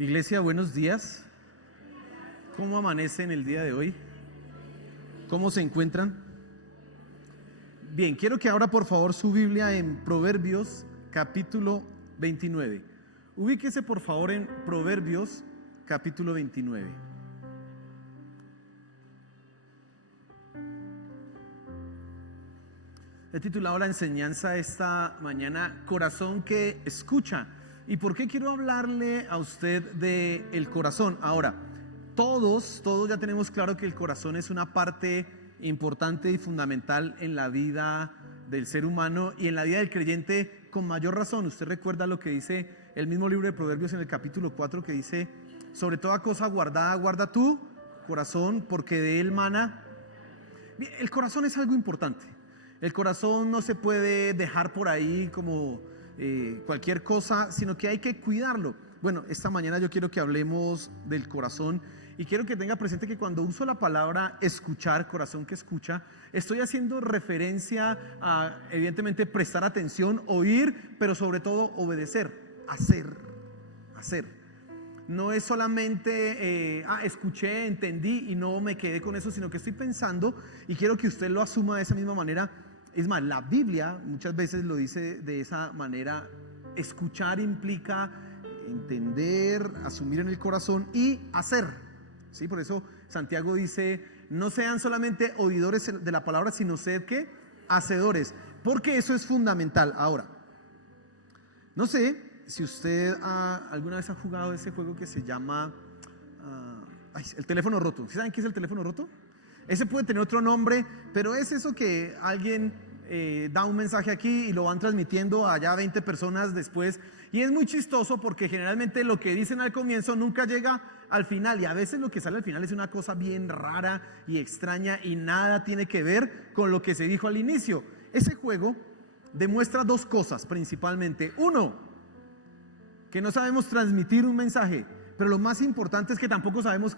Iglesia, buenos días. ¿Cómo amanecen el día de hoy? ¿Cómo se encuentran? Bien, quiero que abra por favor su Biblia en Proverbios capítulo 29. Ubíquese por favor en Proverbios capítulo 29. He titulado la enseñanza esta mañana Corazón que escucha. ¿Y por qué quiero hablarle a usted del corazón? Ahora, todos ya tenemos claro que el corazón es una parte importante y fundamental en la vida del ser humano y en la vida del creyente con mayor razón. Usted recuerda lo que dice el mismo libro de Proverbios en el capítulo 4, que dice: sobre toda cosa guardada, guarda tu corazón, porque de él mana. Bien, el corazón es algo importante. El corazón no se puede dejar por ahí como cualquier cosa, sino que hay que cuidarlo. Bueno, esta mañana yo quiero que hablemos del corazón y quiero que tenga presente que cuando uso la palabra escuchar, corazón que escucha, estoy haciendo referencia a, evidentemente, prestar atención, oír, pero sobre todo obedecer, hacer. No es solamente escuché, entendí y no me quedé con eso, sino que estoy pensando y quiero que usted lo asuma de esa misma manera. Es más, la Biblia muchas veces lo dice de esa manera. Escuchar implica entender, asumir en el corazón y hacer. ¿Sí? Por eso Santiago dice: no sean solamente oidores de la palabra, sino sed ¿qué? Hacedores. Porque eso es fundamental. Ahora, no sé si usted alguna vez ha jugado ese juego que se llama el teléfono roto. ¿Saben qué es el teléfono roto? Ese puede tener otro nombre, pero es eso que alguien da un mensaje aquí y lo van transmitiendo allá a 20 personas después. Y es muy chistoso porque generalmente lo que dicen al comienzo nunca llega al final. Y a veces lo que sale al final es una cosa bien rara y extraña y nada tiene que ver con lo que se dijo al inicio. Ese juego demuestra dos cosas principalmente. Uno, que no sabemos transmitir un mensaje, pero lo más importante es que tampoco sabemos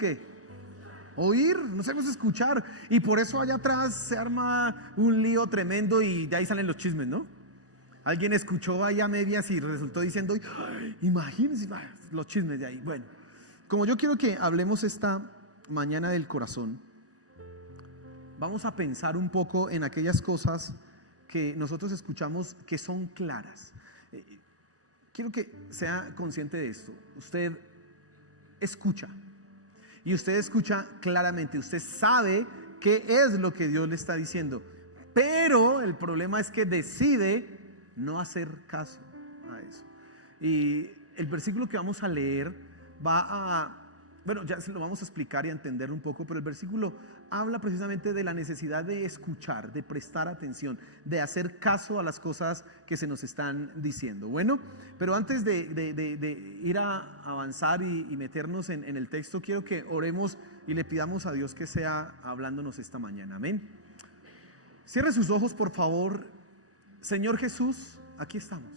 oír, no sabemos escuchar, y por eso allá atrás se arma un lío tremendo y de ahí salen los chismes, ¿no? Alguien escuchó ahí a medias y resultó diciendo: imagínense los chismes de ahí. Bueno, como yo quiero que hablemos esta mañana del corazón, vamos a pensar un poco en aquellas cosas que nosotros escuchamos que son claras. Quiero que sea consciente de esto. Usted escucha. Y usted escucha claramente, usted sabe qué es lo que Dios le está diciendo, pero el problema es que decide no hacer caso a eso. Y el versículo que vamos a leer ya se lo vamos a explicar y a entender un poco, pero el versículo habla precisamente de la necesidad de escuchar, de prestar atención, de hacer caso a las cosas que se nos están diciendo. Bueno, pero antes de ir a avanzar y meternos en el texto, quiero que oremos y le pidamos a Dios que sea hablándonos esta mañana. Amén. Cierre sus ojos, por favor. Señor Jesús, aquí estamos.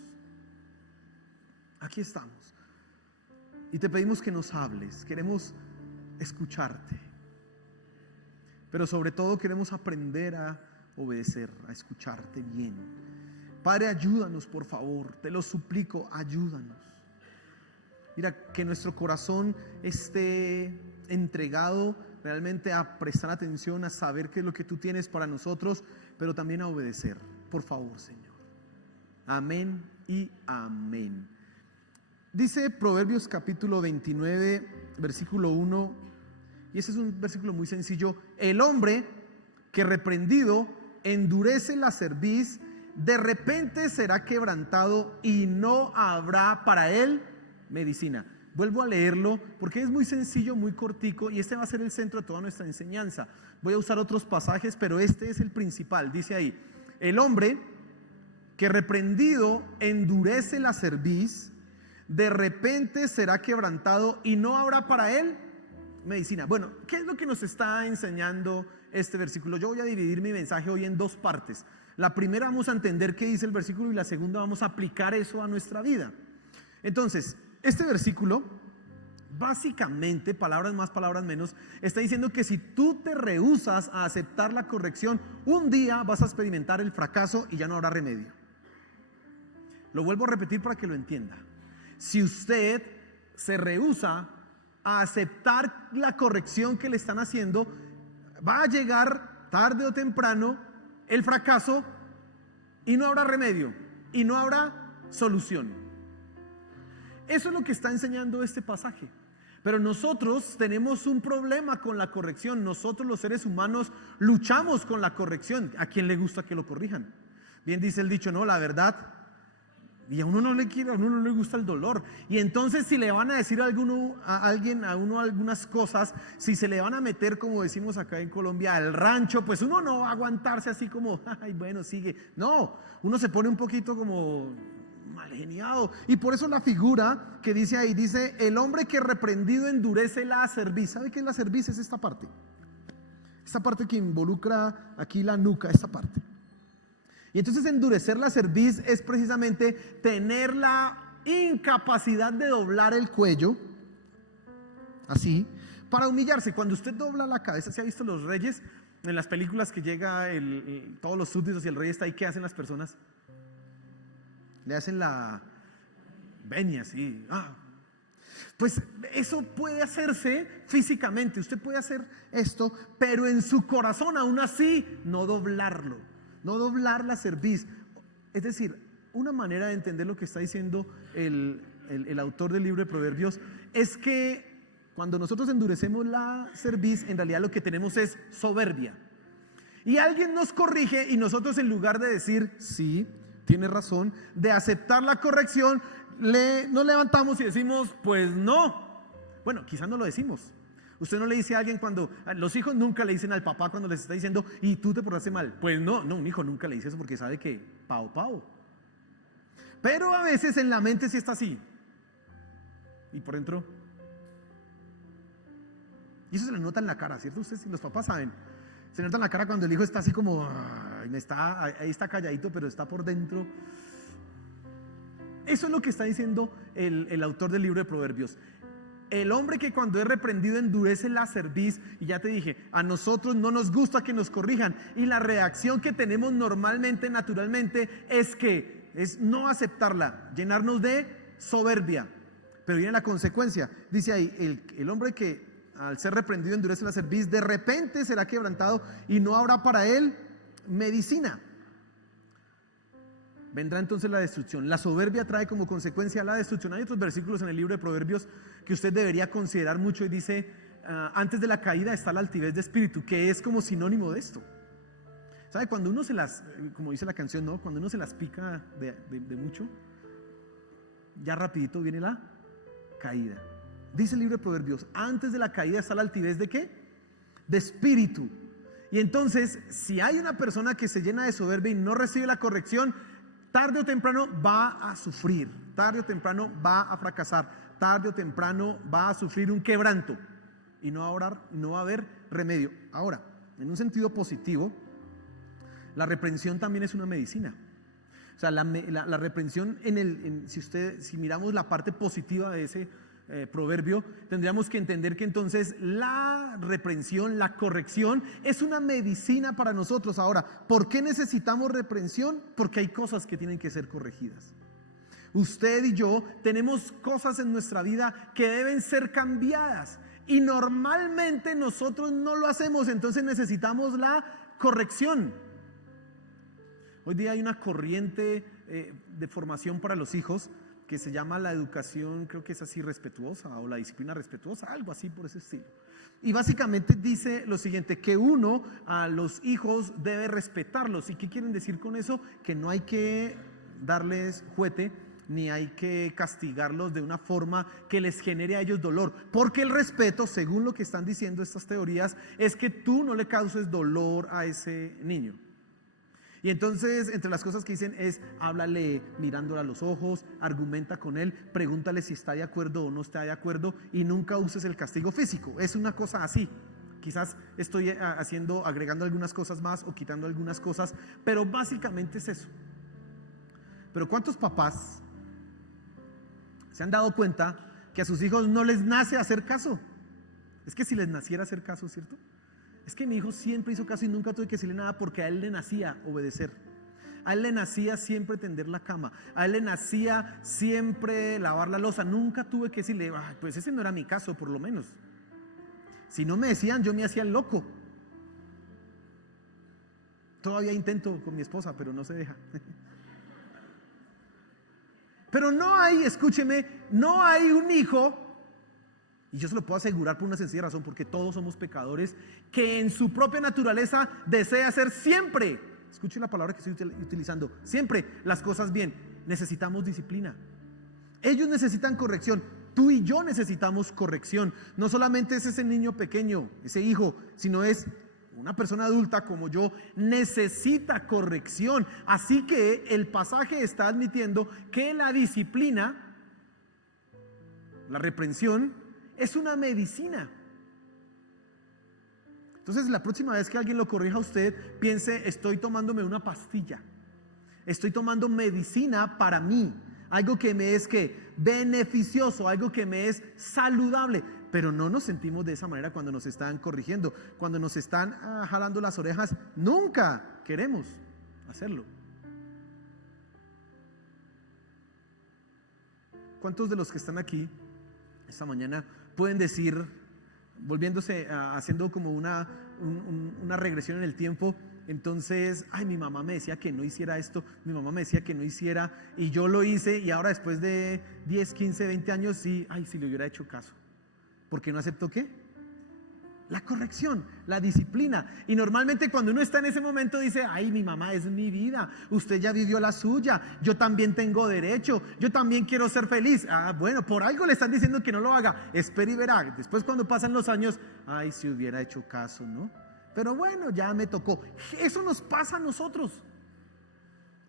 Aquí estamos. Y te pedimos que nos hables. Queremos escucharte. Pero sobre todo queremos aprender a obedecer, a escucharte bien. Padre, ayúdanos, por favor. Te lo suplico, ayúdanos. Mira, que nuestro corazón esté entregado realmente a prestar atención, a saber qué es lo que tú tienes para nosotros, pero también a obedecer. Por favor, Señor. Amén y amén. Dice Proverbios capítulo 29, versículo 1, y ese es un versículo muy sencillo: el hombre que reprendido endurece la cerviz, de repente será quebrantado y no habrá para él medicina. Vuelvo a leerlo porque es muy sencillo, muy cortico, y este va a ser el centro de toda nuestra enseñanza. Voy a usar otros pasajes, pero este es el principal. Dice ahí: el hombre que reprendido endurece la cerviz, de repente será quebrantado y no habrá para él medicina. Bueno, ¿qué es lo que nos está enseñando este versículo? Yo voy a dividir mi mensaje hoy en dos partes. La primera vamos a entender qué dice el versículo y la segunda vamos a aplicar eso a nuestra vida. Entonces, este versículo básicamente, palabras más, palabras menos, está diciendo que si tú te rehusas a aceptar la corrección, un día vas a experimentar el fracaso y ya no habrá remedio. Lo vuelvo a repetir para que lo entienda. Si usted se rehúsa a aceptar la corrección que le están haciendo, va a llegar tarde o temprano el fracaso y no habrá remedio y no habrá solución. Eso es lo que está enseñando este pasaje. Pero nosotros tenemos un problema con la corrección. Nosotros los seres humanos luchamos con la corrección. ¿A quién le gusta que lo corrijan? Bien dice el dicho, no, la verdad. Y a uno no le quiere, a uno no le gusta el dolor. Y entonces si le van a decir a alguien algunas cosas, si se le van a meter, como decimos acá en Colombia, al rancho, pues uno no va a aguantarse así como, ay, bueno, sigue. No, uno se pone un poquito como mal geniado. Y por eso la figura que dice ahí, dice, el hombre que reprendido endurece la cerviz. ¿Sabe qué es la cerviz? Es esta parte. Esta parte que involucra aquí la nuca, esta parte. Y entonces endurecer la cerviz es precisamente tener la incapacidad de doblar el cuello, así, para humillarse. Cuando usted dobla la cabeza, ¿se ha visto los reyes? En las películas que llega todos los súbditos y el rey está ahí, ¿qué hacen las personas? Le hacen la venia, así. Pues eso puede hacerse físicamente, usted puede hacer esto, pero en su corazón aún así no doblarlo. No doblar la cerviz. Es decir, una manera de entender lo que está diciendo el autor del libro de Proverbios es que cuando nosotros endurecemos la cerviz, en realidad lo que tenemos es soberbia. Y alguien nos corrige y nosotros, en lugar de decir, sí, tiene razón, de aceptar la corrección, nos levantamos y decimos, pues no. Bueno, quizás no lo decimos. Usted no le dice a alguien cuando, los hijos nunca le dicen al papá cuando les está diciendo, y tú te portaste mal. Pues no, un hijo nunca le dice eso porque sabe que pao. Pero a veces en la mente sí está así. Y por dentro. Y eso se le nota en la cara, ¿cierto? Ustedes, los papás saben. Se nota en la cara cuando el hijo está así como, ahí está calladito, pero está por dentro. Eso es lo que está diciendo el autor del libro de Proverbios. El hombre que cuando es reprendido endurece la cerviz, y ya te dije, a nosotros no nos gusta que nos corrijan, y la reacción que tenemos normalmente, naturalmente, es no aceptarla, llenarnos de soberbia. Pero viene la consecuencia, dice ahí, el hombre que al ser reprendido endurece la cerviz, de repente será quebrantado y no habrá para él medicina. Vendrá entonces la destrucción. La soberbia trae como consecuencia la destrucción. Hay otros versículos en el libro de Proverbios que usted debería considerar mucho y dice, antes de la caída está la altivez de espíritu, que es como sinónimo de esto. ¿Sabe? Cuando uno como dice la canción, ¿no? Cuando uno se las pica de mucho, ya rapidito viene la caída. Dice el libro de Proverbios, antes de la caída está la altivez ¿de qué? De espíritu. Y entonces, si hay una persona que se llena de soberbia y no recibe la corrección, tarde o temprano va a sufrir, tarde o temprano va a fracasar, tarde o temprano va a sufrir un quebranto y no va a haber remedio. Ahora, en un sentido positivo, la reprensión también es una medicina. O sea, la reprensión, si miramos la parte positiva de ese proverbio, tendríamos que entender que entonces la reprensión, la corrección es una medicina para nosotros. Ahora, ¿por qué necesitamos reprensión? Porque hay cosas que tienen que ser corregidas. Usted y yo tenemos cosas en nuestra vida que deben ser cambiadas y normalmente nosotros no lo hacemos, entonces necesitamos la corrección. Hoy día hay una corriente de formación para los hijos que se llama la educación, creo que es así, respetuosa, o la disciplina respetuosa, algo así por ese estilo. Y básicamente dice lo siguiente, que uno a los hijos debe respetarlos. ¿Y qué quieren decir con eso? Que no hay que darles juguete, ni hay que castigarlos de una forma que les genere a ellos dolor, porque el respeto, según lo que están diciendo estas teorías, es que tú no le causes dolor a ese niño. Y entonces, entre las cosas que dicen es, háblale mirándole a los ojos, argumenta con él, pregúntale si está de acuerdo o no está de acuerdo, y nunca uses el castigo físico. Es una cosa así. Quizás estoy agregando algunas cosas más o quitando algunas cosas, pero básicamente es eso. Pero ¿cuántos papás se han dado cuenta que a sus hijos no les nace hacer caso? Es que si les naciera hacer caso, ¿cierto? Es que mi hijo siempre hizo caso y nunca tuve que decirle nada porque a él le nacía obedecer. A él le nacía siempre tender la cama. A él le nacía siempre lavar la loza. Nunca tuve que decirle, pues ese no era mi caso, por lo menos. Si no me decían, yo me hacía el loco. Todavía intento con mi esposa, pero no se deja. Pero no hay, escúcheme, no hay un hijo, y yo se lo puedo asegurar por una sencilla razón, porque todos somos pecadores, que en su propia naturaleza desea hacer siempre, escuche la palabra que estoy utilizando, siempre las cosas bien. Necesitamos disciplina. Ellos necesitan corrección. Tú y yo necesitamos corrección. No solamente es ese niño pequeño, ese hijo, sino es una persona adulta como yo, necesita corrección. Así que el pasaje está admitiendo que la disciplina, la reprensión, es una medicina. Entonces, la próxima vez que alguien lo corrija a usted, piense, estoy tomándome una pastilla, estoy tomando medicina para mí, algo que me es beneficioso, algo que me es saludable. Pero no nos sentimos de esa manera cuando nos están corrigiendo, cuando nos están jalando las orejas. Nunca queremos hacerlo. ¿Cuántos de los que están aquí esta mañana pueden decir, volviéndose, haciendo como una regresión en el tiempo? Entonces, mi mamá me decía que no hiciera esto, mi mamá me decía que no hiciera, y yo lo hice, y ahora después de 10, 15, 20 años, sí, si le hubiera hecho caso. ¿Por qué no aceptó qué? La corrección, la disciplina. Y normalmente cuando uno está en ese momento dice, mi mamá es mi vida, usted ya vivió la suya, yo también tengo derecho, yo también quiero ser feliz. Bueno, por algo le están diciendo que no lo haga, espere y verá. Después cuando pasan los años, si hubiera hecho caso, ¿no? Pero bueno, ya me tocó. Eso nos pasa a nosotros,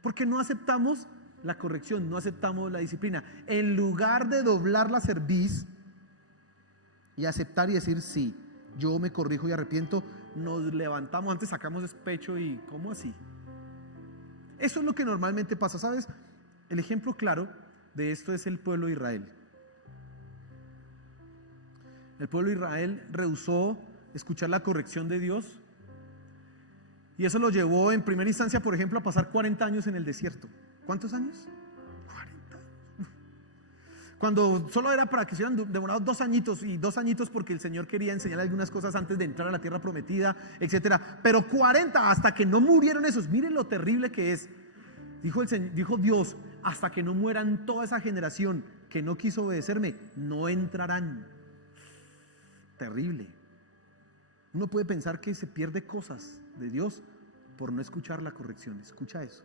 porque no aceptamos la corrección, no aceptamos la disciplina. En lugar de doblar la cerviz y aceptar y decir, sí, yo me corrijo y arrepiento, nos levantamos, antes sacamos el pecho y ¿cómo así? Eso es lo que normalmente pasa, ¿sabes? El ejemplo claro de esto es el pueblo de Israel. El pueblo de Israel rehusó escuchar la corrección de Dios, y eso lo llevó en primera instancia, por ejemplo, a pasar 40 años en el desierto. ¿Cuántos años? 40 años. Cuando solo era para que se hubieran demorado 2 añitos, y 2 añitos porque el Señor quería enseñar algunas cosas antes de entrar a la tierra prometida, etcétera. Pero 40 hasta que no murieron esos. Miren lo terrible que es. Dijo Dios, hasta que no mueran toda esa generación que no quiso obedecerme, no entrarán. Terrible. Uno puede pensar que se pierde cosas de Dios por no escuchar la corrección. Escucha eso.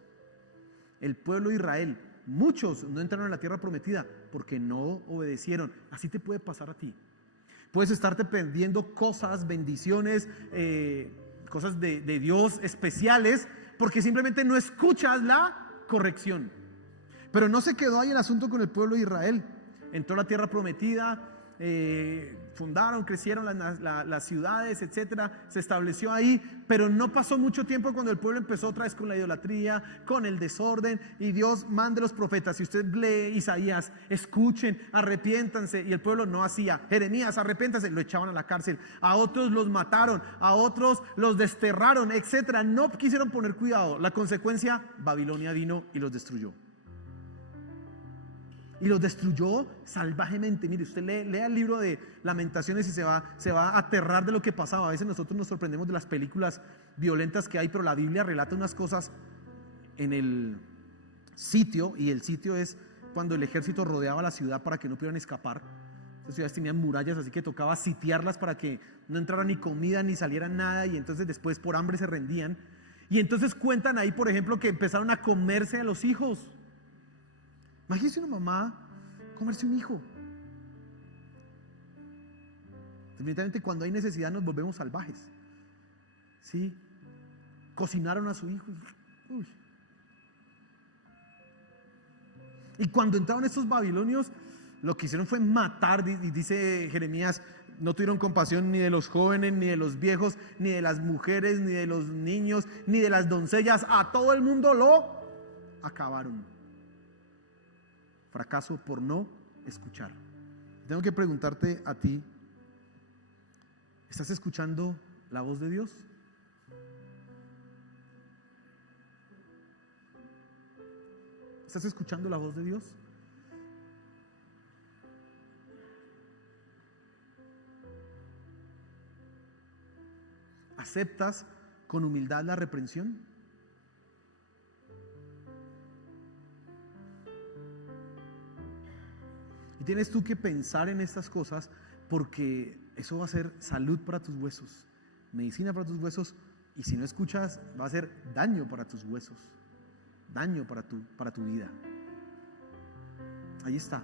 El pueblo de Israel, muchos no entraron a la tierra prometida porque no obedecieron. Así te puede pasar a ti. Puedes estarte perdiendo cosas, bendiciones, cosas de Dios especiales, porque simplemente no escuchas la corrección. Pero no se quedó ahí el asunto con el pueblo de Israel. Entró a la tierra prometida, fundaron, crecieron las ciudades, etcétera, se estableció ahí, pero no pasó mucho tiempo cuando el pueblo empezó otra vez con la idolatría, con el desorden, y Dios manda a los profetas. Si usted lee Isaías, escuchen, arrepiéntanse, y el pueblo no hacía. Jeremías, arrepiéntanse, lo echaban a la cárcel. A otros los mataron, a otros los desterraron, etcétera. No quisieron poner cuidado. La consecuencia, Babilonia vino y los destruyó. Y los destruyó salvajemente. Mire, usted lea el libro de Lamentaciones y se va a aterrar de lo que pasaba. A veces nosotros nos sorprendemos de las películas violentas que hay, pero la Biblia relata unas cosas en el sitio, y el sitio es cuando el ejército rodeaba la ciudad para que no pudieran escapar. Las ciudades tenían murallas, así que tocaba sitiarlas para que no entrara ni comida ni saliera nada, y entonces después por hambre se rendían. Y entonces cuentan ahí, por ejemplo, que empezaron a comerse a los hijos. Imagínese una mamá comerse un hijo. Definitivamente cuando hay necesidad nos volvemos salvajes. ¿Sí? Cocinaron a su hijo. Uy. Y cuando entraron estos babilonios, lo que hicieron fue matar, y dice Jeremías, no tuvieron compasión ni de los jóvenes, ni de los viejos, ni de las mujeres, ni de los niños, ni de las doncellas. A todo el mundo lo acabaron. Fracaso por no escuchar. Tengo que preguntarte a ti, ¿estás escuchando la voz de Dios? ¿Estás escuchando la voz de Dios? ¿Aceptas con humildad la reprensión? Y tienes tú que pensar en estas cosas, porque eso va a ser salud para tus huesos, medicina para tus huesos, y si no escuchas va a ser daño para tus huesos, daño para tu vida. Ahí está.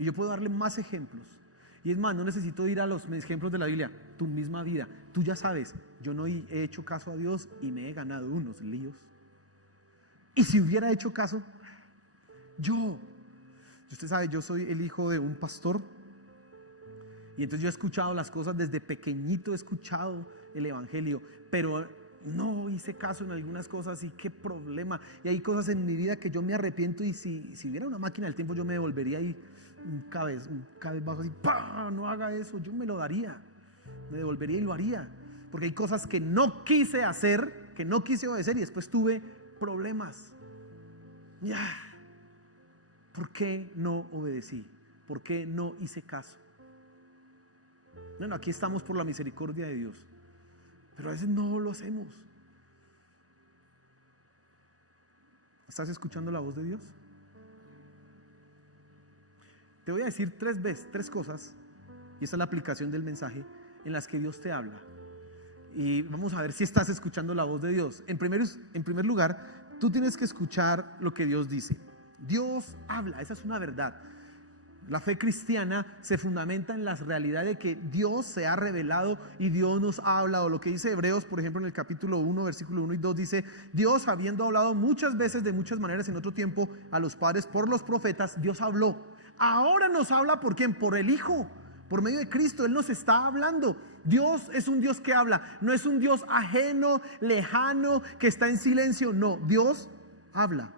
Y yo puedo darle más ejemplos. Y es más, no necesito ir a los ejemplos de la Biblia, tu misma vida. Tú ya sabes, yo no he hecho caso a Dios y me he ganado unos líos. Y si hubiera hecho caso, usted sabe, yo soy el hijo de un pastor. Y entonces yo he escuchado las cosas desde pequeñito, he escuchado el evangelio, pero no hice caso en algunas cosas y qué problema. Y hay cosas en mi vida que yo me arrepiento, y si hubiera una máquina del tiempo yo me devolvería ahí un cabezbajo así, ¡pah! No haga eso, yo me lo daría, me devolvería y lo haría, porque hay cosas que no quise hacer, que no quise obedecer, y después tuve problemas. ¿Por qué no obedecí? ¿Por qué no hice caso? Bueno, aquí estamos por la misericordia de Dios, pero a veces no lo hacemos. ¿Estás escuchando la voz de Dios? Te voy a decir tres cosas, y esta es la aplicación del mensaje, en las que Dios te habla. Y vamos a ver si estás escuchando la voz de Dios. En primer lugar, tú tienes que escuchar lo que Dios dice. Dios habla, esa es una verdad. La fe cristiana se fundamenta en la realidad de que Dios se ha revelado y Dios nos ha hablado. Lo que dice Hebreos, por ejemplo, en el capítulo 1, versículo 1 y 2, dice: Dios, habiendo hablado muchas veces de muchas maneras en otro tiempo a los padres por los profetas, Dios habló. Ahora nos habla, ¿por quién? Por el Hijo, por medio de Cristo. Él nos está hablando. Dios es un Dios que habla, no es un Dios ajeno, lejano, que está en silencio. No, Dios habla.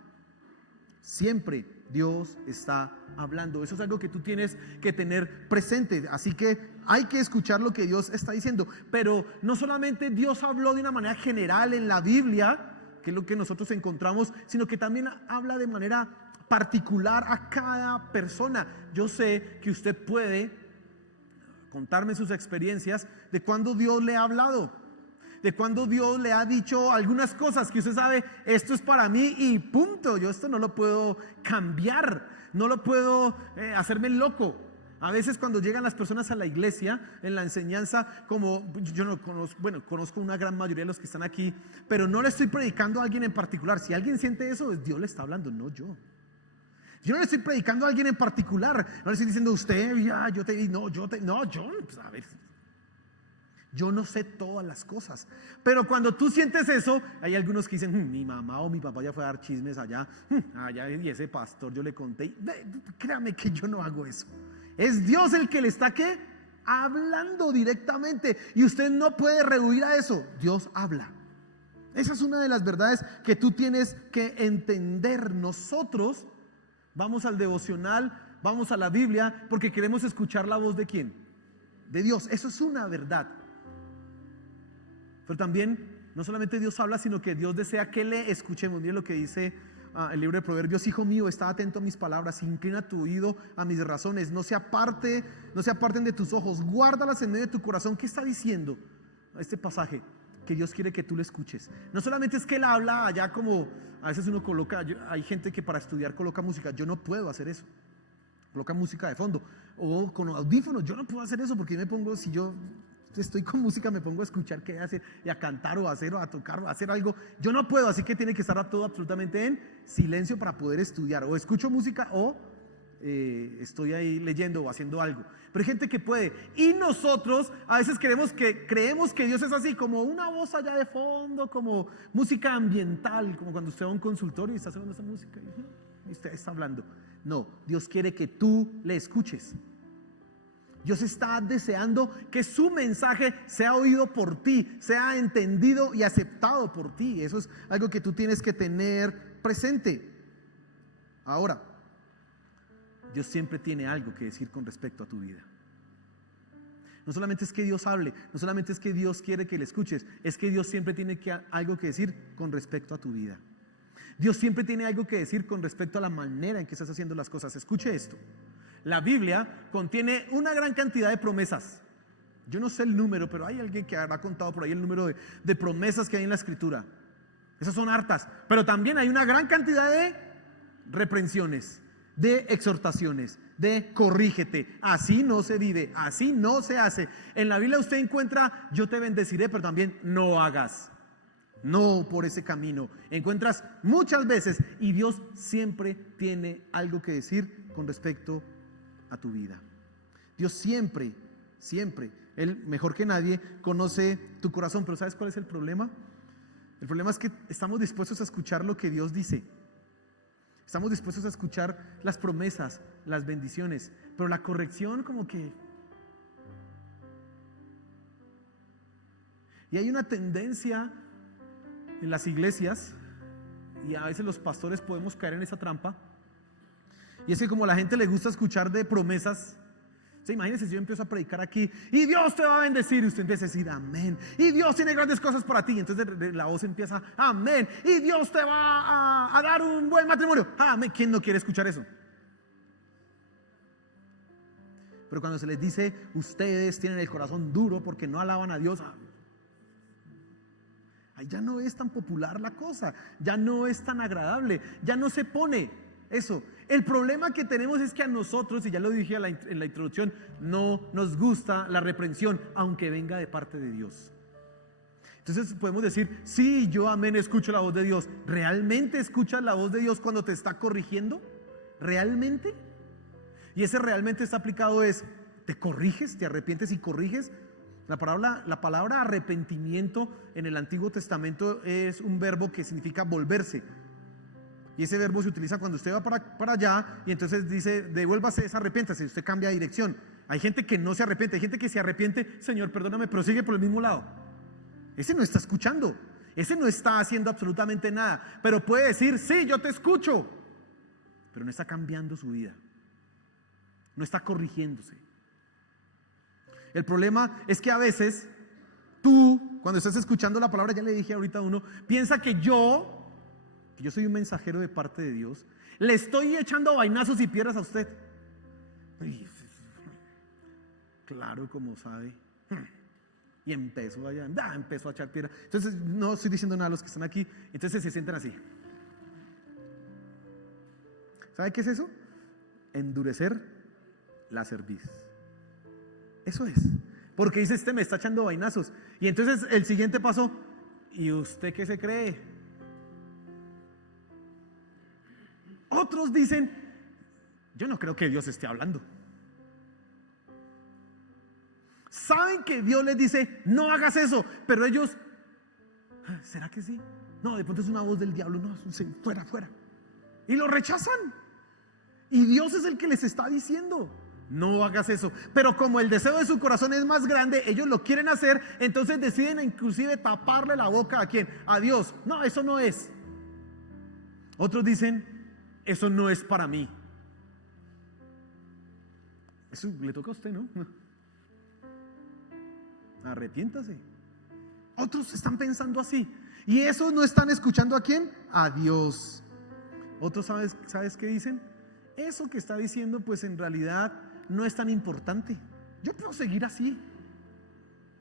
Siempre Dios está hablando. Eso es algo que tú tienes que tener presente. Así que hay que escuchar lo que Dios está diciendo. Pero no solamente Dios habló de una manera general en la Biblia, que es lo que nosotros encontramos, sino que también habla de manera particular a cada persona. Yo sé que usted puede contarme sus experiencias de cuando Dios le ha hablado, de cuando Dios le ha dicho algunas cosas que usted sabe, esto es para mí y punto. Yo esto no lo puedo cambiar, no lo puedo hacerme loco. A veces cuando llegan las personas a la iglesia, en la enseñanza, como yo no conozco, conozco una gran mayoría de los que están aquí, pero no le estoy predicando a alguien en particular. Si alguien siente eso, Dios le está hablando, no yo. Yo no le estoy predicando a alguien en particular, no le estoy diciendo usted, pues a ver. Yo no sé todas las cosas, pero cuando tú sientes eso, hay algunos que dicen, mi mamá o mi papá ya fue a dar chismes allá, y ese pastor yo le conté. Créame que yo no hago eso. Es Dios el que le está hablando directamente, y usted no puede rehuir a eso. Dios habla. Esa es una de las verdades que tú tienes que entender. Nosotros vamos al devocional, vamos a la Biblia, porque queremos escuchar la voz ¿de quién? De Dios. Eso es una verdad. Pero también, no solamente Dios habla, sino que Dios desea que le escuchemos. Miren lo que dice el libro de Proverbios: Hijo mío, está atento a mis palabras, inclina tu oído a mis razones, no se aparten de tus ojos, guárdalas en medio de tu corazón. ¿Qué está diciendo este pasaje? Que Dios quiere que tú le escuches. No solamente es que Él habla allá, como a veces uno coloca, hay gente que para estudiar coloca música. Yo no puedo hacer eso. Coloca música de fondo o con audífonos. Yo no puedo hacer eso, porque yo me pongo, si yo estoy con música, me pongo a escuchar qué hace, y a cantar o a hacer o a tocar o a hacer algo. Yo no puedo, así que tiene que estar todo absolutamente en silencio para poder estudiar. O escucho música o estoy ahí leyendo o haciendo algo. Pero hay gente que puede, y nosotros a veces creemos que Dios es así, como una voz allá de fondo, como música ambiental, como cuando usted va a un consultorio y está haciendo esa música y usted está hablando. No, Dios quiere que tú le escuches. Dios está deseando que su mensaje sea oído por ti, sea entendido y aceptado por ti. Eso es algo que tú tienes que tener presente. Ahora, Dios siempre tiene algo que decir con respecto a tu vida. No solamente es que Dios hable, no solamente es que Dios quiere que le escuches, es que Dios siempre tiene algo que decir con respecto a tu vida. Dios siempre tiene algo que decir con respecto a la manera en que estás haciendo las cosas. Escuche esto. La Biblia contiene una gran cantidad de promesas. Yo no sé el número, pero hay alguien que habrá contado por ahí el número de promesas que hay en la Escritura. Esas son hartas. Pero también hay una gran cantidad de reprensiones, de exhortaciones, de corrígete. Así no se vive, así no se hace. En la Biblia usted encuentra, yo te bendeciré, pero también no hagas. No por ese camino. Encuentras muchas veces, y Dios siempre tiene algo que decir con respecto a tu vida. Dios siempre, Él mejor que nadie conoce tu corazón. Pero ¿sabes cuál es el problema? El problema es que estamos dispuestos a escuchar lo que Dios dice. Estamos dispuestos a escuchar las promesas, las bendiciones, pero la corrección como que... Y hay una tendencia en las iglesias, y a veces los pastores podemos caer en esa trampa, y es que como a la gente le gusta escuchar de promesas, imagínense si yo empiezo a predicar aquí y Dios te va a bendecir, y usted empieza a decir amén, y Dios tiene grandes cosas para ti, entonces la voz empieza amén, y Dios te va a dar un buen matrimonio, amén. ¿Quién no quiere escuchar eso? Pero cuando se les dice ustedes tienen el corazón duro porque no alaban a Dios, ahí ya no es tan popular la cosa, ya no es tan agradable, ya no se pone eso. El problema que tenemos es que a nosotros, y ya lo dije en la introducción, no nos gusta la reprensión, aunque venga de parte de Dios. Entonces podemos decir, sí, yo amén, escucho la voz de Dios. ¿Realmente escuchas la voz de Dios cuando te está corrigiendo? ¿Realmente? Y ese realmente está aplicado es, ¿te corriges? ¿Te arrepientes y corriges? La palabra arrepentimiento en el Antiguo Testamento es un verbo que significa volverse. Y ese verbo se utiliza cuando usted va para allá y entonces dice, devuélvase, arrepiéntase, usted cambia de dirección. Hay gente que no se arrepiente, hay gente que se arrepiente, Señor, perdóname, pero sigue por el mismo lado. Ese no está escuchando, ese no está haciendo absolutamente nada, pero puede decir, sí, yo te escucho, pero no está cambiando su vida, no está corrigiéndose. El problema es que a veces tú, cuando estás escuchando la palabra, ya le dije ahorita a uno, piensa que yo soy un mensajero de parte de Dios, le estoy echando vainazos y piedras a usted. Claro, como sabe. Y empezó a echar piedras. Entonces no estoy diciendo nada a los que están aquí. Entonces se sienten así. ¿Sabe qué es eso? Endurecer la cerviz. Eso es. Porque dice, me está echando vainazos. Y entonces el siguiente paso, ¿y usted qué se cree? Otros dicen, yo no creo que Dios esté hablando. Saben que Dios les dice, no hagas eso, pero ellos, ¿será que sí? No, de pronto es una voz del diablo, no, fuera. Y lo rechazan. Y Dios es el que les está diciendo, no hagas eso. Pero como el deseo de su corazón es más grande, ellos lo quieren hacer, entonces deciden inclusive taparle la boca a ¿quién? A Dios. No, eso no es. Otros dicen, eso no es para mí. Eso le toca a usted, ¿no? Arrepiéntase. Otros están pensando así. Y esos no están escuchando ¿a quién? A Dios. Otros, ¿sabes qué dicen? Eso que está diciendo, pues en realidad no es tan importante. Yo puedo seguir así.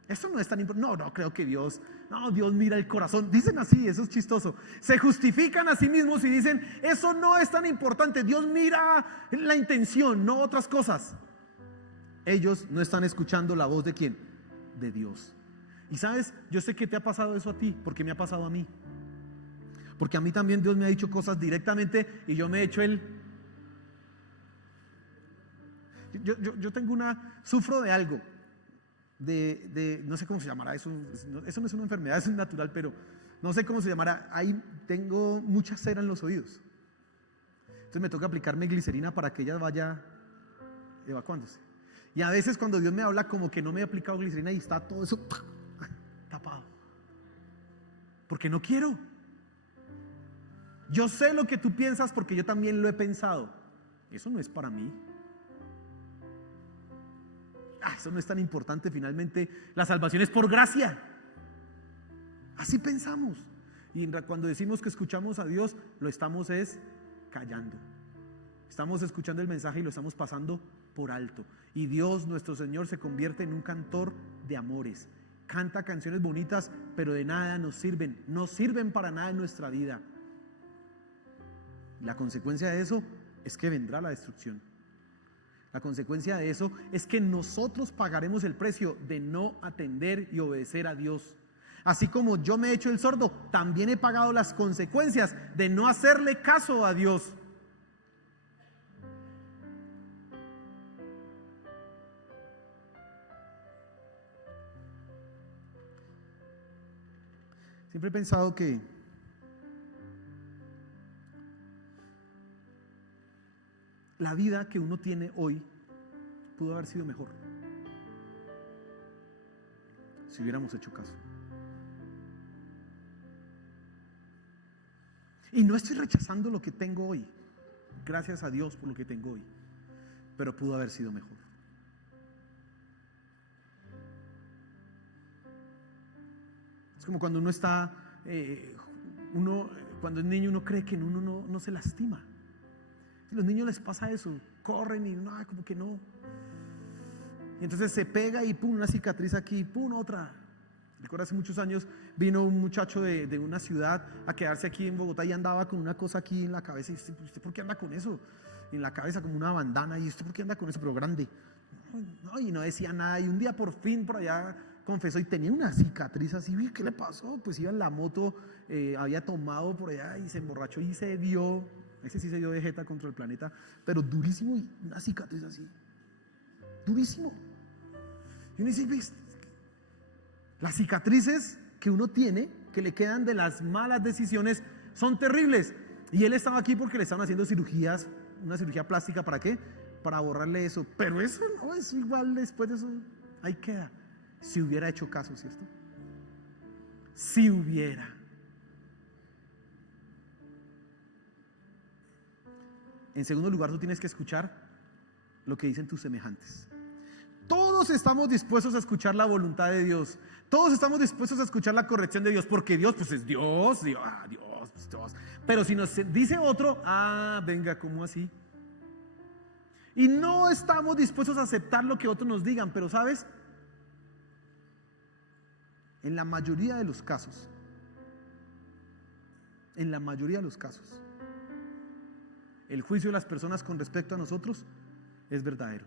Eso no es tan importante. No creo que Dios mira el corazón. Dicen así, eso es chistoso. Se justifican a sí mismos y dicen, eso no es tan importante. Dios mira la intención, no otras cosas. Ellos no están escuchando la voz de ¿quién? De Dios. Y sabes, yo sé que te ha pasado eso a ti, porque me ha pasado a mí. Porque a mí también Dios me ha dicho cosas directamente y yo me he hecho yo sufro de algo. No sé cómo se llamará eso no es una enfermedad, es natural, pero no sé cómo se llamará. Ahí tengo mucha cera en los oídos, entonces me toca aplicarme glicerina para que ella vaya evacuándose. Y a veces cuando Dios me habla, como que no me he aplicado glicerina y está todo eso tapado, porque no quiero. Yo sé lo que tú piensas porque yo también lo he pensado. Eso no es para mí. Eso no es tan importante. Finalmente la salvación es por gracia. Así pensamos. Y cuando decimos que escuchamos a Dios, lo estamos callando. Estamos escuchando el mensaje y lo estamos pasando por alto. Y Dios, nuestro Señor, se convierte en un cantor de amores. Canta canciones bonitas, pero de nada nos sirven. No sirven para nada en nuestra vida. La consecuencia de eso es que vendrá la destrucción. La consecuencia de eso es que nosotros pagaremos el precio de no atender y obedecer a Dios. Así como yo me he hecho el sordo, también he pagado las consecuencias de no hacerle caso a Dios. Siempre he pensado que la vida que uno tiene hoy pudo haber sido mejor si hubiéramos hecho caso. Y no estoy rechazando lo que tengo hoy. Gracias a Dios por lo que tengo hoy. Pero pudo haber sido mejor. Es como cuando uno está, cuando es niño, uno cree que uno no se lastima. A los niños les pasa eso, corren y no, como que no. Y entonces se pega y pum, una cicatriz aquí, pum, otra. Recuerdo hace muchos años vino un muchacho de una ciudad a quedarse aquí en Bogotá y andaba con una cosa aquí en la cabeza. Y ¿usted por qué anda con eso? En la cabeza como una bandana. ¿Y usted por qué anda con eso? Pero grande. No, y no decía nada. Y un día por fin por allá confesó y tenía una cicatriz así. Uy, ¿qué le pasó? Pues iba en la moto, había tomado por allá y se emborrachó y se dio. Ese sí se dio de jeta contra el planeta, pero durísimo, y una cicatriz así. Durísimo. Y uno dice, ¿ves? Las cicatrices que uno tiene, que le quedan de las malas decisiones, son terribles. Y él estaba aquí porque le estaban haciendo cirugías, una cirugía plástica, ¿para qué? Para borrarle eso. Pero eso no, es igual después de eso, ahí queda. Si hubiera hecho caso, ¿cierto? Si hubiera. En segundo lugar, tú tienes que escuchar lo que dicen tus semejantes. Todos estamos dispuestos a escuchar la voluntad de Dios. Todos estamos dispuestos a escuchar la corrección de Dios, porque Dios pues es Dios, Dios, pues Dios. Pero si nos dice otro, venga, ¿cómo así? Y no estamos dispuestos a aceptar lo que otros nos digan, pero ¿sabes? En la mayoría de los casos, el juicio de las personas con respecto a nosotros es verdadero.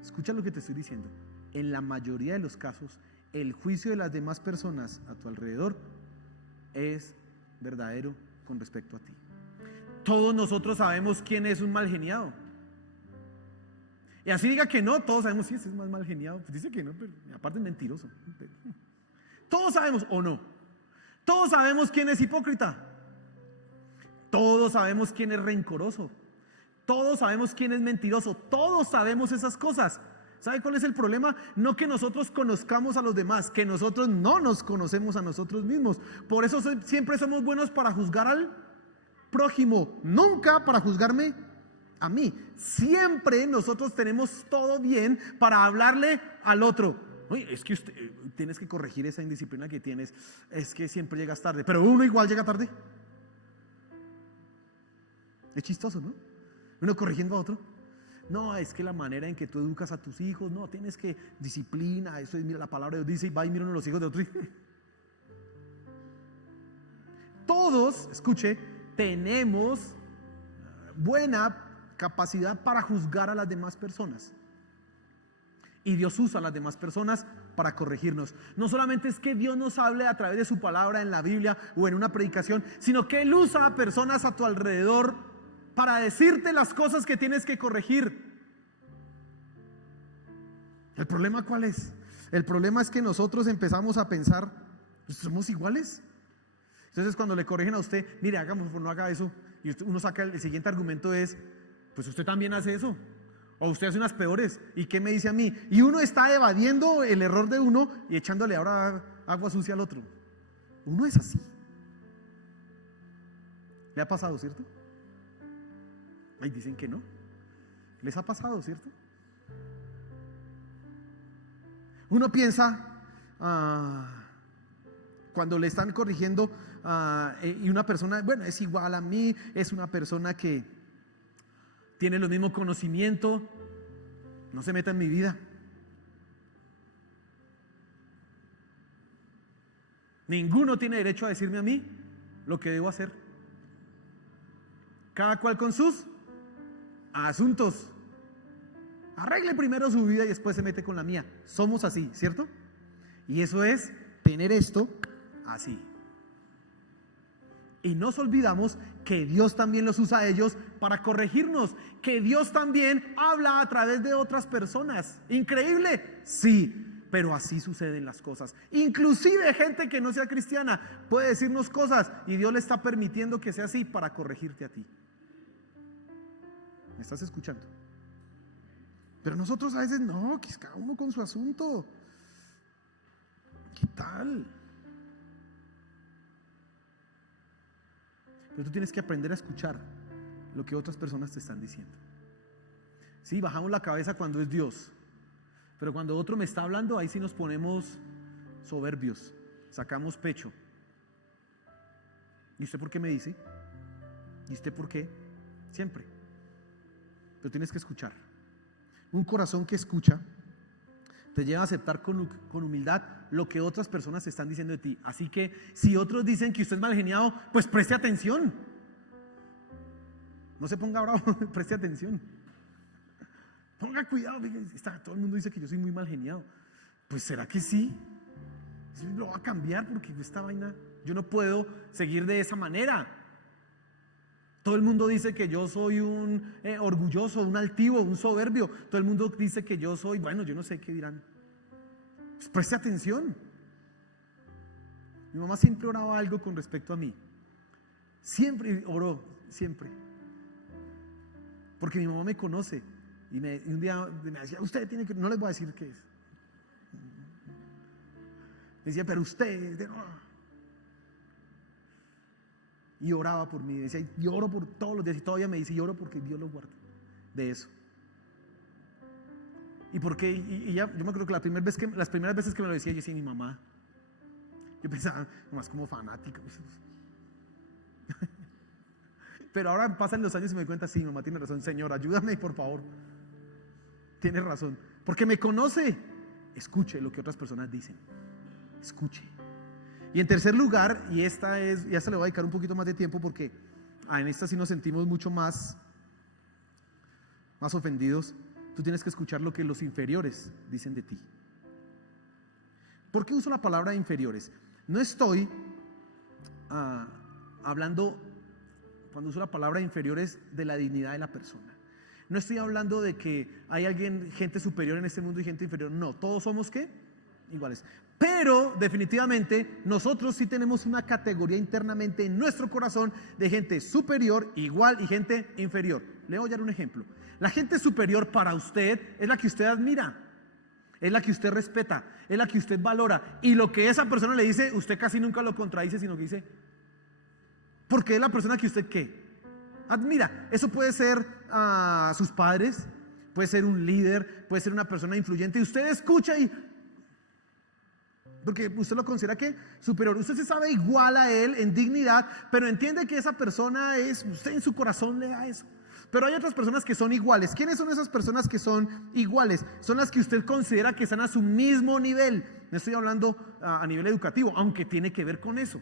Escucha lo que te estoy diciendo. En la mayoría de los casos, el juicio de las demás personas a tu alrededor es verdadero con respecto a ti. Todos nosotros sabemos quién es un mal geniado. Y así diga que no, todos sabemos si ese es más mal geniado. Pues dice que no, pero aparte es mentiroso. Todos sabemos o no. Todos sabemos quién es hipócrita. Todos sabemos quién es rencoroso. Todos sabemos quién es mentiroso. Todos sabemos esas cosas. ¿Sabe cuál es el problema? No que nosotros conozcamos a los demás, que nosotros no nos conocemos a nosotros mismos. Por eso siempre somos buenos para juzgar al prójimo, nunca para juzgarme a mí. Siempre nosotros tenemos todo bien para hablarle al otro. Oye, es que usted tienes que corregir esa indisciplina que tienes. Es que siempre llegas tarde, pero uno igual llega tarde. Es chistoso, ¿no? Uno corrigiendo a otro. No, es que la manera en que tú educas a tus hijos, no, tienes que disciplina, eso es, mira, la palabra de Dios dice, y va y mira uno los hijos de otro. Todos, escuche, tenemos buena capacidad para juzgar a las demás personas. Y Dios usa a las demás personas para corregirnos. No solamente es que Dios nos hable a través de su palabra en la Biblia o en una predicación, sino que Él usa a personas a tu alrededor para decirte las cosas que tienes que corregir. ¿El problema cuál es? El problema es que nosotros empezamos a pensar, ¿somos iguales? Entonces cuando le corrigen a usted, mire, hagamos, no haga eso, y uno saca el siguiente argumento es, pues usted también hace eso, o usted hace unas peores, ¿y qué me dice a mí? Y uno está evadiendo el error de uno y echándole ahora agua sucia al otro. Uno es así. ¿Le ha pasado, cierto? Ay, dicen que no. ¿Les ha pasado, cierto? Uno piensa, cuando le están corrigiendo y una persona, bueno, es igual a mí, es una persona que tiene el mismo conocimiento, no se meta en mi vida. Ninguno tiene derecho a decirme a mí lo que debo hacer. Cada cual con sus asuntos. Arregle primero su vida y después se mete con la mía. Somos así, ¿cierto? Y eso es tener esto así. Y nos olvidamos que Dios también los usa a ellos para corregirnos, que Dios también habla a través de otras personas. ¿Increíble? Sí, pero así suceden las cosas. Inclusive gente que no sea cristiana puede decirnos cosas y Dios le está permitiendo que sea así para corregirte a ti. ¿Me estás escuchando? Pero nosotros a veces no, que es cada uno con su asunto. ¿Qué tal? Pero tú tienes que aprender a escuchar lo que otras personas te están diciendo. Sí, bajamos la cabeza cuando es Dios, pero cuando otro me está hablando, ahí sí nos ponemos soberbios, sacamos pecho. ¿Y usted por qué me dice? ¿Y usted por qué? Siempre. Pero tienes que escuchar. Un corazón que escucha te lleva a aceptar con humildad lo que otras personas te están diciendo de ti. Así que si otros dicen que usted es mal geniado, pues preste atención. No se ponga bravo, preste atención. Ponga cuidado, todo el mundo dice que yo soy muy mal geniado. Pues ¿será que sí? Eso lo va a cambiar porque esta vaina, yo no puedo seguir de esa manera. Todo el mundo dice que yo soy un orgulloso, un altivo, un soberbio. Todo el mundo dice que yo soy, bueno, yo no sé qué dirán. Pues preste atención. Mi mamá siempre oraba algo con respecto a mí. Siempre oró, siempre. Porque mi mamá me conoce. Y un día me decía, usted tiene que, no les voy a decir qué es. Me decía, pero usted... Y oraba por mí, decía, y oro por todos los días, y todavía me dice, y oro porque Dios lo guarde de eso. Y porque, y ya, yo me acuerdo que las primeras veces que me lo decía, yo decía, mi mamá. Yo pensaba, más como fanática. Pero ahora pasan los años y me doy cuenta, sí, mi mamá tiene razón, Señor, ayúdame por favor. Tiene razón, porque me conoce. Escuche lo que otras personas dicen. Escuche. Y en tercer lugar, y esta es, ya se le voy a dedicar un poquito más de tiempo porque en esta sí nos sentimos mucho más ofendidos. Tú tienes que escuchar lo que los inferiores dicen de ti. ¿Por qué uso la palabra inferiores? No estoy hablando, cuando uso la palabra inferiores, de la dignidad de la persona. No estoy hablando de que hay gente superior en este mundo y gente inferior. No, todos somos ¿qué? Iguales. Pero definitivamente nosotros sí tenemos una categoría internamente en nuestro corazón de gente superior, igual y gente inferior. Le voy a dar un ejemplo. La gente superior para usted es la que usted admira, es la que usted respeta, es la que usted valora. Y lo que esa persona le dice, usted casi nunca lo contradice, sino que dice, porque es la persona que usted ¿qué? Admira. Eso puede ser a sus padres, puede ser un líder, puede ser una persona influyente. Y usted escucha y... porque usted lo considera que superior, usted se sabe igual a él en dignidad, pero entiende que esa persona es, usted en su corazón le da eso. Pero hay otras personas que son iguales. ¿Quiénes son esas personas que son iguales? Son las que usted considera que están a su mismo nivel. No estoy hablando a nivel educativo, aunque tiene que ver con eso.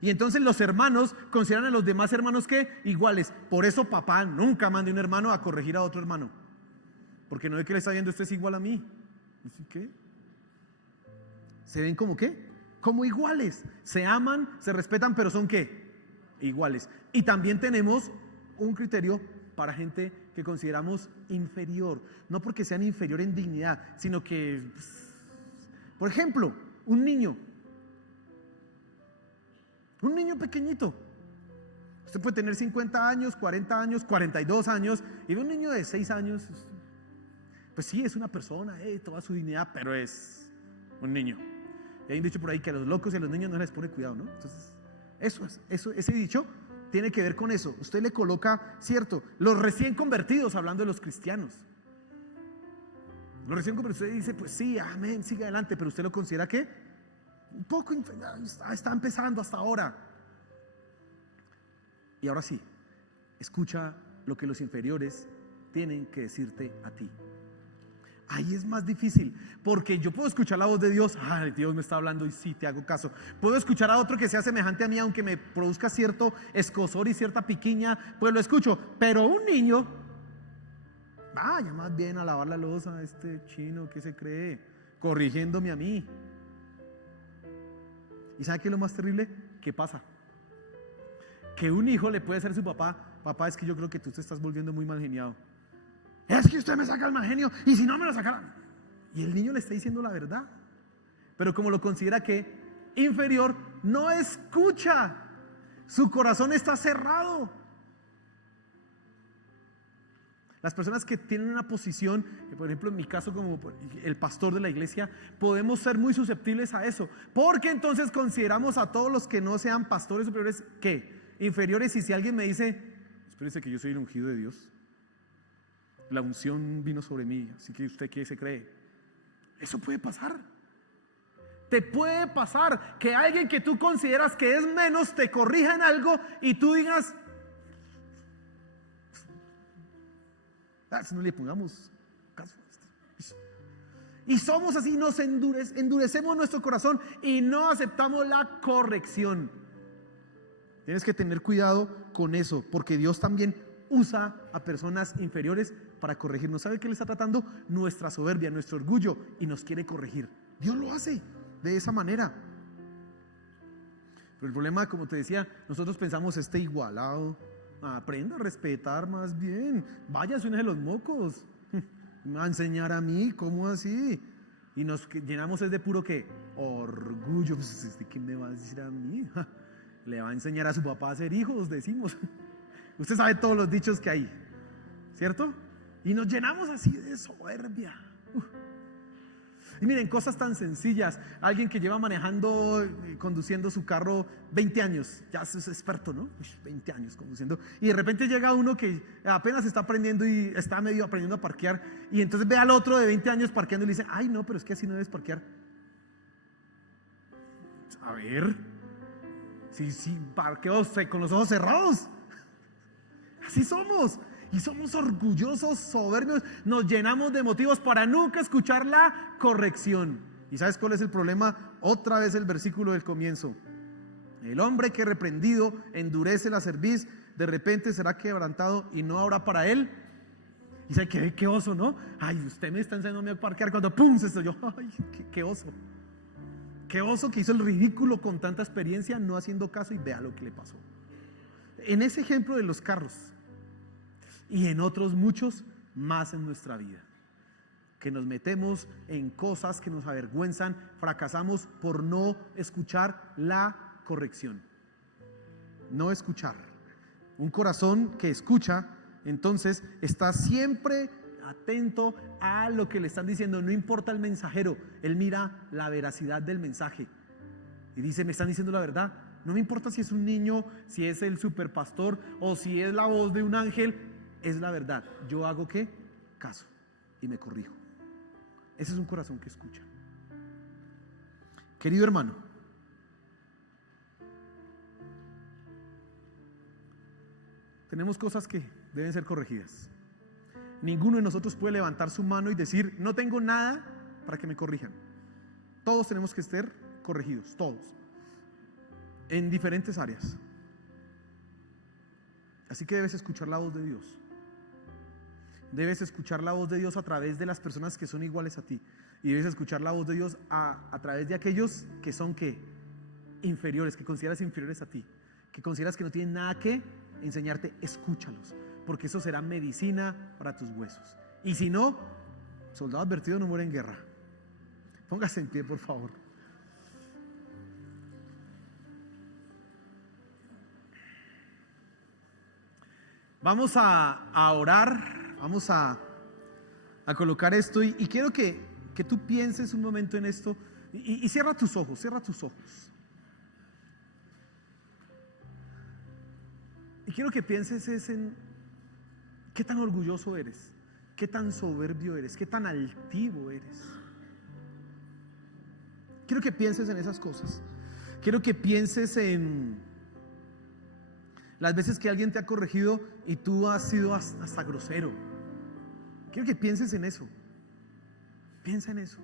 Y entonces los hermanos consideran a los demás hermanos que iguales. Por eso papá nunca manda a un hermano a corregir a otro hermano, porque no ve que le está viendo, usted es igual a mí. ¿Así qué? ¿Se ven como qué? Como iguales. Se aman, se respetan, pero son ¿qué? Iguales. Y también tenemos un criterio para gente que consideramos inferior. No porque sean inferior en dignidad, sino que, por ejemplo, un niño pequeñito. Usted puede tener 50 años, 40 años, 42 años, y ve un niño de 6 años. Pues sí, es una persona, toda su dignidad, pero es un niño. Y hay un dicho por ahí que a los locos y a los niños no les pone cuidado, ¿no? Entonces, ese dicho tiene que ver con eso. Usted le coloca, cierto, los recién convertidos, hablando de los cristianos. Los recién convertidos, usted dice, pues sí, amén, sigue adelante, pero usted lo considera ¿qué? un poco, está empezando hasta ahora. Y ahora sí, escucha lo que los inferiores tienen que decirte a ti. Ahí es más difícil, porque yo puedo escuchar la voz de Dios. Ay, Dios me está hablando y sí, te hago caso. Puedo escuchar a otro que sea semejante a mí, aunque me produzca cierto escozor y cierta piquiña, pues lo escucho. Pero un niño, vaya más bien a lavar la loza, este chino que se cree, corrigiéndome a mí. ¿Y sabe qué es lo más terrible? ¿Qué pasa? Que un hijo le puede decir a su papá: papá, es que yo creo que tú te estás volviendo muy mal geniado. Es que usted me saca el mal genio, y si no me lo sacara. Y el niño le está diciendo la verdad, pero como lo considera que inferior, no escucha. Su corazón está cerrado. Las personas que tienen una posición, por ejemplo en mi caso como el pastor de la iglesia, podemos ser muy susceptibles a eso, porque entonces consideramos a todos los que no sean pastores superiores, ¿qué? Inferiores. Y si alguien me dice: espérese que yo soy el ungido de Dios, la unción vino sobre mí, así que usted ¿qué se cree? Eso puede pasar. Te puede pasar que alguien que tú consideras que es menos te corrija en algo y tú digas: si no le pongamos caso. Y somos así, nos endurecemos nuestro corazón y no aceptamos la corrección. Tienes que tener cuidado con eso, porque Dios también usa a personas inferiores para corregirnos. ¿Sabe qué le está tratando? Nuestra soberbia, nuestro orgullo, y nos quiere corregir. Dios lo hace de esa manera. Pero el problema, como te decía, nosotros pensamos: este igualado, aprenda a respetar más bien, vaya, suene de los mocos, me va a enseñar a mí, ¿cómo así? Y nos llenamos es de puro ¿qué? Orgullo. Pues, ¿qué me va a decir a mí? Le va a enseñar a su papá a ser hijos, decimos. Usted sabe todos los dichos que hay, ¿cierto? Y nos llenamos así de soberbia. Y miren, cosas tan sencillas. Alguien que lleva manejando, conduciendo su carro 20 años, ya es experto, ¿no? 20 años conduciendo. Y de repente llega uno que apenas está aprendiendo y está medio aprendiendo a parquear. Y entonces ve al otro de 20 años parqueando y le dice: ay, no, pero es que así no debes parquear. A ver, sí, parqueo con los ojos cerrados. Así somos. Y somos orgullosos, soberbios, nos llenamos de motivos para nunca escuchar la corrección. ¿Y sabes cuál es el problema? Otra vez el versículo del comienzo: el hombre que reprendido endurece la cerviz, de repente será quebrantado y no habrá para él. Y sabe qué oso, ¿no? Ay, usted me está enseñando a parquear, cuando pum, se estrelló. Ay, qué oso. Qué oso que hizo el ridículo con tanta experiencia, no haciendo caso, y vea lo que le pasó. En ese ejemplo de los carros, y en otros muchos más en nuestra vida, que nos metemos en cosas que nos avergüenzan, fracasamos por no escuchar la corrección. No escuchar. Un corazón que escucha, entonces está siempre atento a lo que le están diciendo. No importa el mensajero, él mira la veracidad del mensaje y dice: me están diciendo la verdad. No me importa si es un niño, si es el superpastor o si es la voz de un ángel. Es la verdad. Yo hago ¿qué? Caso y me corrijo. Ese es un corazón que escucha. Querido hermano, tenemos cosas que deben ser corregidas. Ninguno de nosotros puede levantar su mano y decir: no tengo nada para que me corrijan. Todos tenemos que ser corregidos, todos, en diferentes áreas. Así que debes escuchar la voz de Dios. Debes escuchar la voz de Dios a través de las personas que son iguales a ti. Y debes escuchar la voz de Dios a través de aquellos que son ¿qué? Inferiores, que consideras inferiores a ti, que consideras que no tienen nada que enseñarte. Escúchalos, porque eso será medicina para tus huesos. Y si no, soldado advertido no muere en guerra. Póngase en pie, por favor. Vamos a orar. Vamos a colocar esto y quiero que tú pienses un momento en esto y cierra tus ojos, y quiero que pienses en qué tan orgulloso eres, qué tan soberbio eres, qué tan altivo eres. Quiero que pienses en esas cosas. Quiero que pienses en las veces que alguien te ha corregido y tú has sido hasta grosero. Quiero que pienses en eso. Piensa en eso.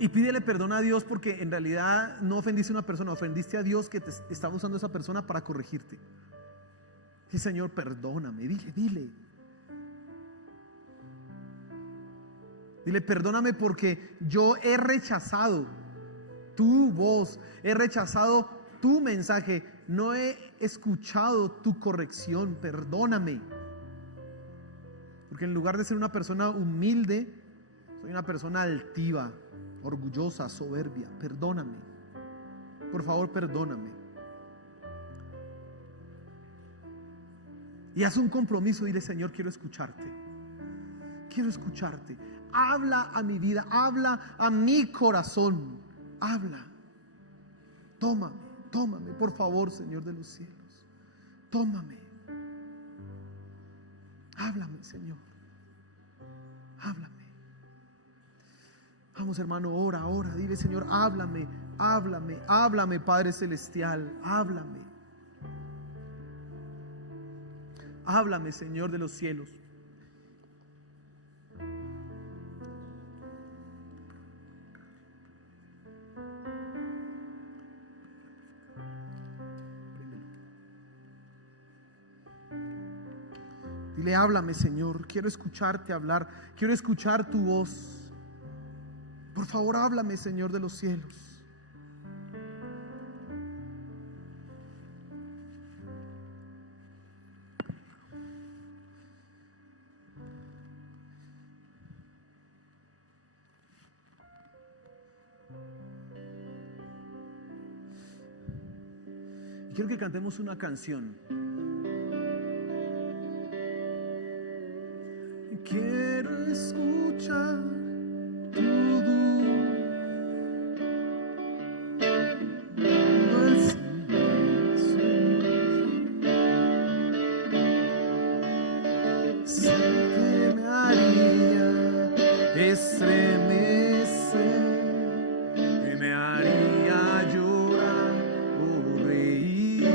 Y pídele perdón a Dios, porque en realidad no ofendiste a una persona, ofendiste a Dios que te estaba usando esa persona para corregirte. Sí, Señor, perdóname. Dile. Dile, perdóname porque yo he rechazado tu voz, he rechazado tu mensaje, no he escuchado tu corrección, perdóname. Porque en lugar de ser una persona humilde, soy una persona altiva, orgullosa, soberbia. Perdóname. Por favor, perdóname. Y haz un compromiso, dile, Señor, quiero escucharte. Quiero escucharte. Habla a mi vida, habla a mi corazón. Habla. Tómame, por favor, Señor de los cielos. Tómame. Háblame, Señor. Háblame. Vamos, hermano, ora. Dile, Señor, háblame, Padre Celestial, háblame. Háblame, Señor de los cielos. Dile, háblame, Señor, quiero escucharte hablar, quiero escuchar tu voz. Por favor, háblame, Señor de los cielos. Y quiero que cantemos una canción. Quiero escuchar tu dulce sé que me haría estremecer, que me haría llorar o reír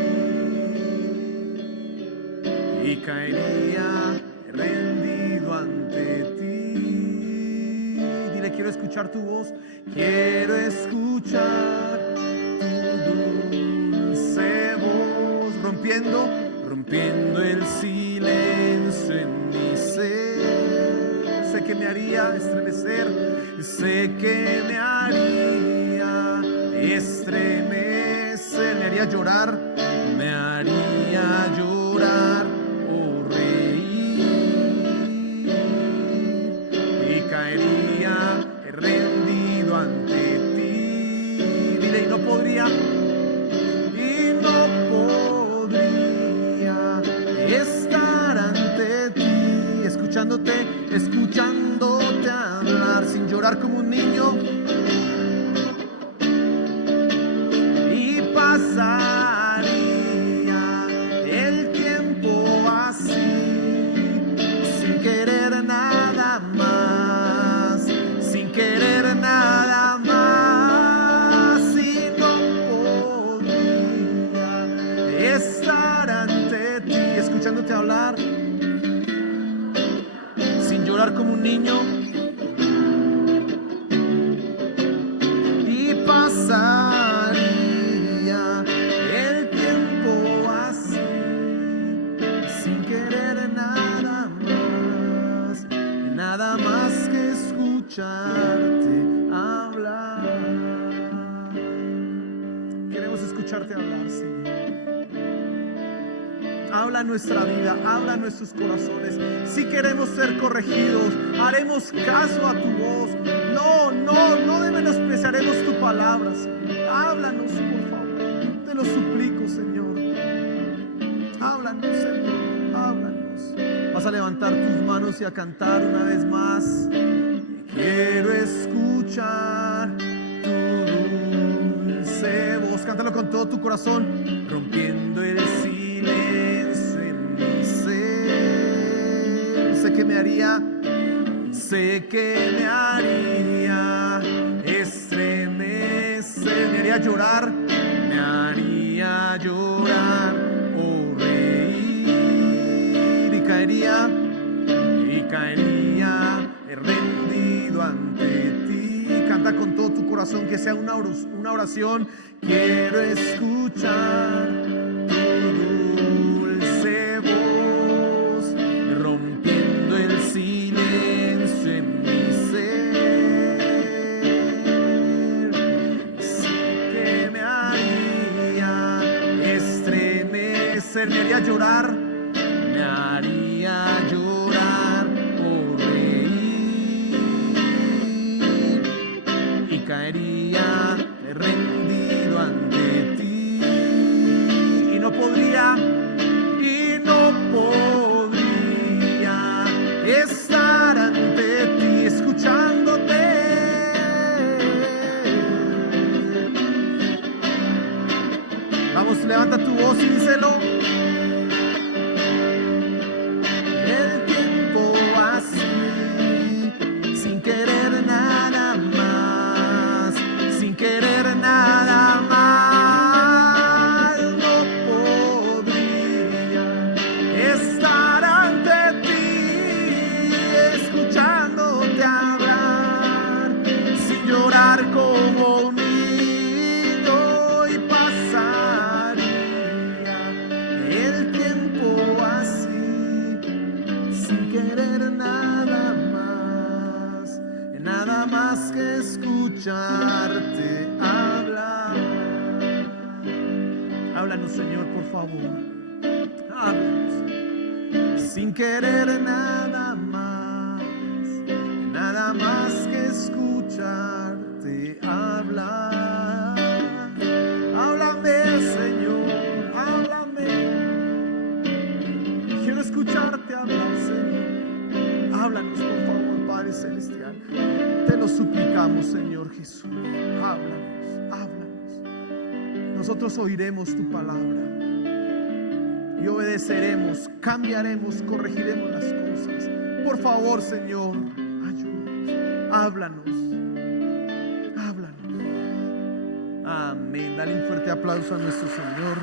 y caería rendido ante ti. Dile, quiero escuchar tu voz, quiero escuchar tu dulce voz, rompiendo el silencio en mi ser. Sé que me haría estremecer, sé que me haría estremecer, me haría llorar, o reír y caería rendido ante ti. Dile, y no podría estar ante ti, escuchándote hablar, sin llorar como un niño y pasaría el tiempo así, sin querer nada más, y no podría estar ante ti, escuchándote hablar, sin llorar como un niño y pasaría el tiempo así, sin querer nada más que escucharte hablar. Queremos escucharte hablar, Señor. Habla nuestra vida, habla nuestros corazones. Si queremos ser corregidos, haremos caso a tu voz. No menospreciaremos tu palabra, Señor. Háblanos, por favor. Te lo suplico, Señor. Háblanos, Señor. Háblanos. Vas a levantar tus manos y a cantar una vez más. Quiero escuchar tu dulce voz. Cántalo con todo tu corazón. Rompiendo el silencio en mi ser. Sé que me haría haría llorar, me haría llorar o reír, y caería rendido ante ti. Canta con todo tu corazón, que sea una oración. Quiero escuchar tu dulce voz, rompiendo el silencio en mi ser. Sí que me haría estremecer, me haría llorar, me haría llorar o reír, y caería rendido ante ti, y no podría estar ante ti escuchándote. Vamos, levanta tu voz y díselo. El tiempo así, sin querer nada más, sin querer nada más, no podría estar ante ti, escuchándote hablar, sin llorar como un niño, y pasaría el tiempo así, sin querer nada más que escucharte hablar. Háblanos, Señor, por favor. Háblanos. Sin querer nada más que escucharte hablar. Háblame, Señor, háblame. Quiero escucharte hablar, Señor. Háblanos, por favor, Padre Celestial. Te lo suplicamos, Señor Jesús. Háblanos. Nosotros oiremos tu palabra y obedeceremos, cambiaremos, corregiremos las cosas. Por favor, Señor, ayúdanos. Háblanos. Amén. Dale un fuerte aplauso a nuestro Señor.